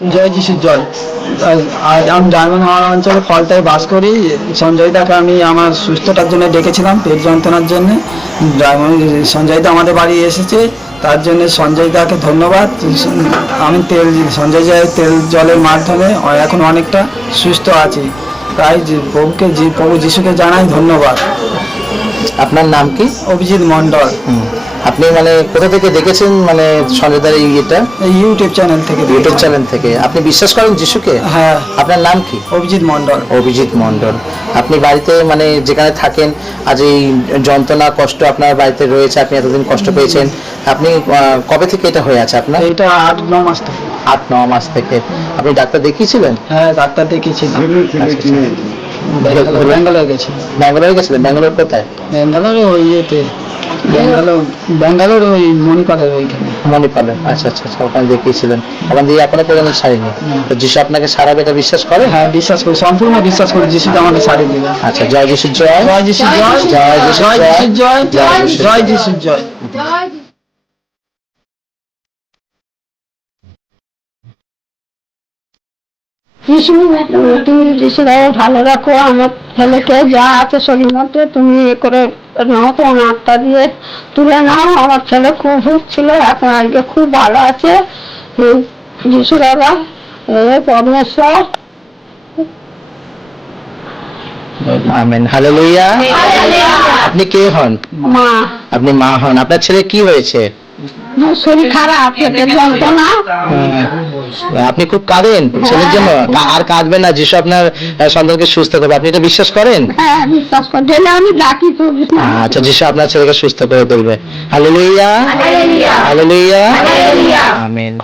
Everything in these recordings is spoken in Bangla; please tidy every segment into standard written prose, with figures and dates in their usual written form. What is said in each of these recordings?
জয় যিশুর জয়। আর আমি ডায়মন্ড হাওড়া অঞ্চলে ফলতায় বাস করি। সঞ্জয় দাকে আমি আমার সুস্থতার জন্য ডেকেছিলাম, পেট যন্ত্রণার জন্য। সঞ্জয় দা আমাদের বাড়ি এসেছে, তার জন্য সঞ্জয় দাকে ধন্যবাদ। আমি সঞ্জয় দার তেল জলের মাধ্যমে এখন অনেকটা সুস্থ আছি। তাই প্রভু যিশুকে জানাই ধন্যবাদ। আপনার নাম কি? অভিজিৎ মন্ডল। আপনি মানে কোথা থেকে দেখেছেন মানে সঞ্জয়দার ইয়েটা? এই ইউটিউব চ্যানেল থেকে। ইউটিউব চ্যানেল থেকে। আপনি বিশ্বাস করেন যিশুকে? হ্যাঁ। আপনার নাম কি? অভিজিৎ মন্ডল। অভিজিৎ মন্ডল। আপনি বাড়িতে মানে যেখানে থাকেন, আজ এই যন্ত্রণা কষ্ট আপনার বাড়িতে রয়েছে, আপনি এতদিন কষ্ট পেয়েছেন, আপনি কবে থেকে এটা হয়ে আছে আপনার? এটা 8-9 মাস থেকে। 8-9 মাস থেকে। আপনি ডাক্তার দেখিয়েছিলেন? হ্যাঁ, ডাক্তার দেখিয়েছিলাম। ব্যাঙ্গালোর গেছি। ব্যাঙ্গালোর গেছিলেন? ব্যাঙ্গালোর কোথায়? ব্যাঙ্গালোরে ওই ইয়েতে, ব্যাঙ্গালোর ওই মণিপালের ওইখানে। মণিপালে। আচ্ছা আচ্ছা আচ্ছা, ওখানে দেখিয়েছিলেন। ওখান দিয়ে এখনো পর্যন্ত ছাড়েনি। তো যিশু আপনাকে সারাবে, এটা বিশ্বাস করেন? হ্যাঁ, বিশ্বাস করি, সম্পূর্ণ বিশ্বাস করি যিশু আমাকে সারিয়ে দেবে। আচ্ছা, জয় যিশু জয়। জয় যিশু জয়। জয় যিশু জয় জয়। যিশু জয়। জয় যিশু জয়। তুমি যিশুরাও ভালো রাখো, আমার ছেলেকে যা আছে শরীর মধ্যে তুমি এ করে নাও, তোমার আত্মা দিয়ে তুলে নাও। আমার ছেলে খুব ভুগছিল, এখন আজকে খুব ভালো আছে। যিশু বাবা, পরমেশ্বর। Amen, hallelujah. আপনি কে হন? মা। আপনি মা হন। আপনার ছেলে কি হয়েছে? শরীর খারাপ, পেটের যন্ত্রণা। আপনি খুব কাঁদেন ছেলের জন্য? আর কাঁদবেন না, যিশু আপনার সন্তানকে সুস্থ করবে। আপনি এটা বিশ্বাস করেন? হ্যাঁ, বিশ্বাস করে আমি ডাকি তো। আচ্ছা, যিশু আপনার ছেলেকে সুস্থ করে তুলবে। Hallelujah, hallelujah, amen.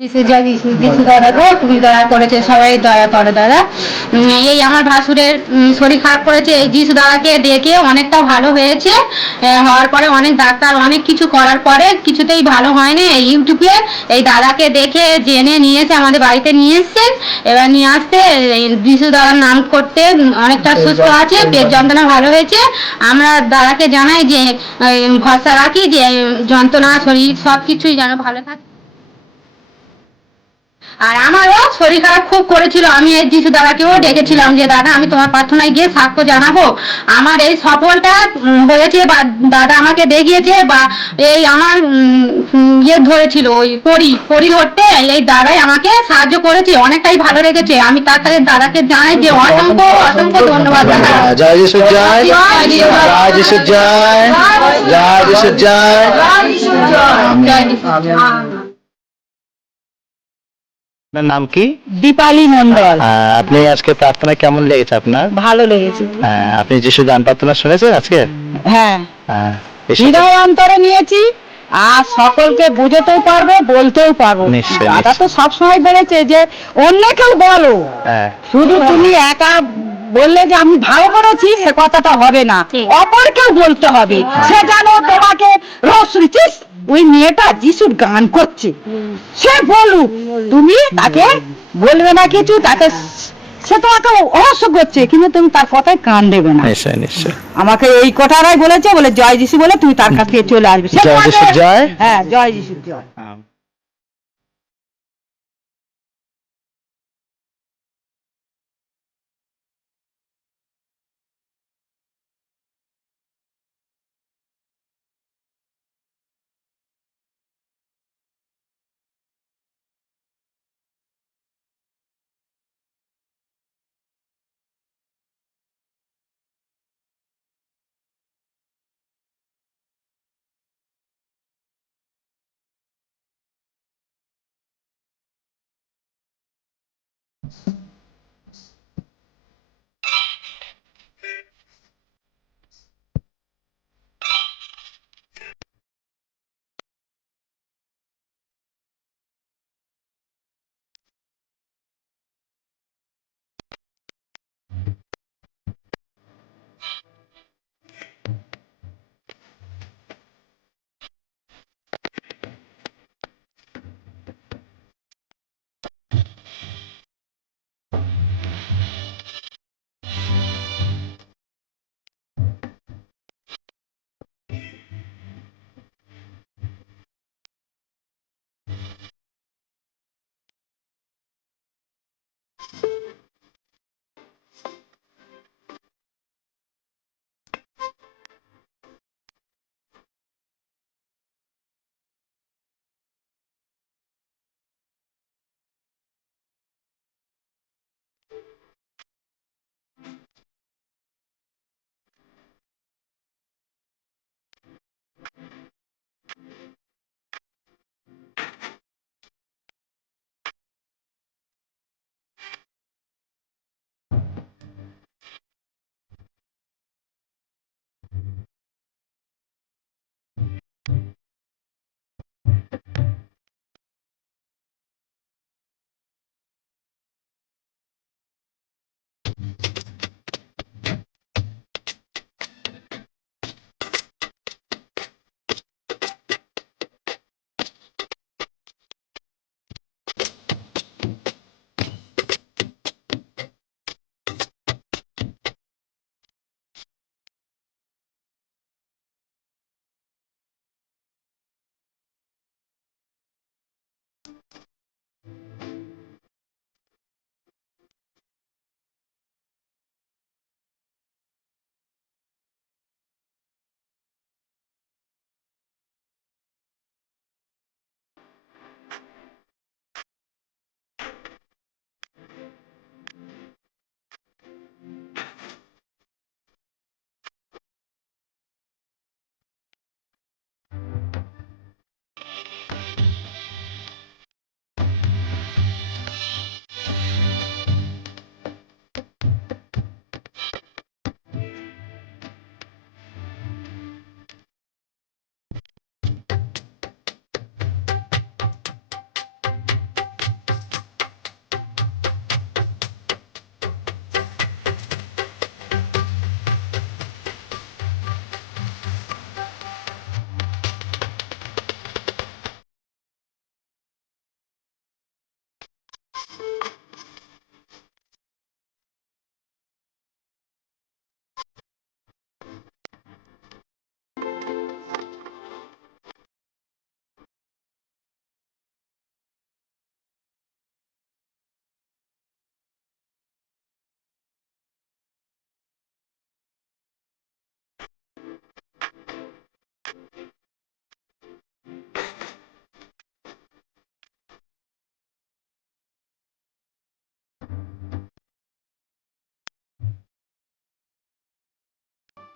যিশু জয় যিশু। যিশু দয়া গো, তুমি দয়া করেছে, সবাই দয়া করে দাদা। এই আমার ভাসুরের শরীর খারাপ করেছে, এই যিশু দাদাকে ডেকে অনেকটা ভালো হয়েছে। হওয়ার পরে অনেক ডাক্তার অনেক কিছু করার পরে কিছুতেই ভালো হয়নি। এই ইউটিউবে এই দাদাকে দেখে জেনে নিয়ে এসে আমাদের বাড়িতে নিয়ে এসছেন। এবার নিয়ে আসতে যিশু দাদার নাম করতে অনেকটা সুস্থ আছে, পেট যন্ত্রণা ভালো হয়েছে। আমরা দাদাকে জানাই যে ভরসা রাখি যে যন্ত্রণা শরীর সব কিছুই যেন ভালো থাকে। আর আমারও শরীর খারাপ খুব করেছিল, আমি এই যিশু দাদাকেও ডেকেছিলাম যে দাদা আমি তোমার প্রার্থনায় গিয়ে সাক্ষ্য জানাবো। আমার এই সফলটা হয়েছে, বা দাদা আমাকে দেখিয়েছে, বা এই আমার ইয়ে ধরেছিল ওই পরি ধরতে, এই দাদাই আমাকে সাহায্য করেছে, অনেকটাই ভালো লেগেছে। আমি তার কাছে দাদাকে জানাই যে অসংখ্য অসংখ্য ধন্যবাদ দাদা। জয় যিশু জয়। জয় যিশু জয়। জয় যিশু জয়। আপনার নাম কি? দীপালি মন্ডল। আপনি আজকে প্রার্থনা কেমন লেগেছে আপনার? ভালো লেগেছে। আপনি যিশু গান প্রার্থনা শুনেছেন আজকে? হ্যাঁ, বেশ। হৃদয় অন্তরে নিয়েছি, আর সকলকে বুঝতেও পারবো, বলতেও পারবো। নিশ্চয়ই, দাদা তো নিশ্চয়ই। সবসময় বলেছে যে অন্যকেও বলো, শুধু তুমি একা বললে যে আমি ভালো করেছি সে কথাটা হবে না, অপরকেও বলতে হবে। সে জানো তোমাকে রোজ শুনছিস ওই মেয়েটা যিশুর গান করছে, সে বলুক, তুমি তাকে বলবে না কিছু, তাকে সে তোমাকে অবশ্য করছে, কিন্তু তুমি তার কথায় কান দেবে না। নিশ্চয়, নিশ্চয়। আমাকে এই কথাটাই বলেছে, বলে জয় যিশু বলে তুমি তার কাছে চলে আসবে। জয় যিশু জয়। হ্যাঁ, জয় যিশু জয়। ধন্যবাদ।